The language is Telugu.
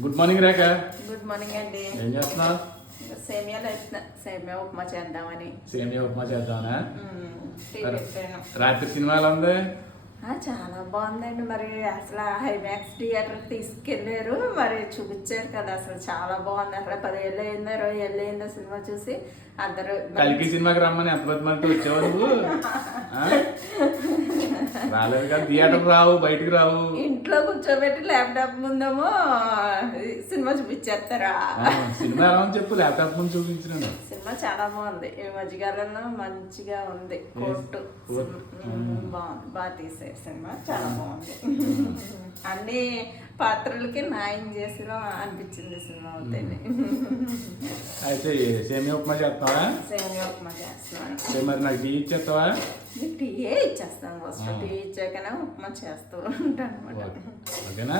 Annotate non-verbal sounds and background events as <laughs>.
Good morning Rekha good morning అండి. ఏం వేస్తున్నా సేమియా ఉప్మా చేద్దామని. సేమియా ఉప్మా చేద్దామనా రాత్రి సినిమా ఎలా ఉంది? ఆ, చాలా బాగుందండి మరి. అసలు హైమాక్స్ థియేటర్ తీసుకెళ్ళారు మరి చూపించారు కదా అసలు చాలా బాగుంది. అసలు పదేళ్ళు అయిందో ఇరవై ఏళ్ళు అయిందో సినిమా చూసి అందరూ కలికి సినిమాకి రమ్మని ఎంతమంది మంది వచ్చావు <laughs> థియేటర్ రావు బయటికి రావు. ఇంట్లో కూర్చోబెట్టి ల్యాప్టాప్ ముందేమో సినిమా చూపించేస్తారా? సినిమా ఎలా చెప్పు ల్యాప్టాప్ ముందు చూపించినాను. సినిమా చాలా బాగుంది. ఈ మధ్యకాలంలో మంచిగా ఉంది. కోర్టు బాగుంది. బాగా తీసారు సినిమా. చాలా బాగుంది. అన్ని పాత్రలకి న్యాయం చేసినా అనిపించింది సినిమా అవుతుంది అయితే సేమియా ఉప్మా చేస్తావా? సేమియా ఉప్మా చేస్తున్నాను. మరి నాకు టీ ఇచ్చేస్తావా? టీయే ఇచ్చేస్తాను ఫస్ట్ టీ ఇచ్చాకనే ఉప్మా చేస్తూ ఉంటాను ఓకేనా?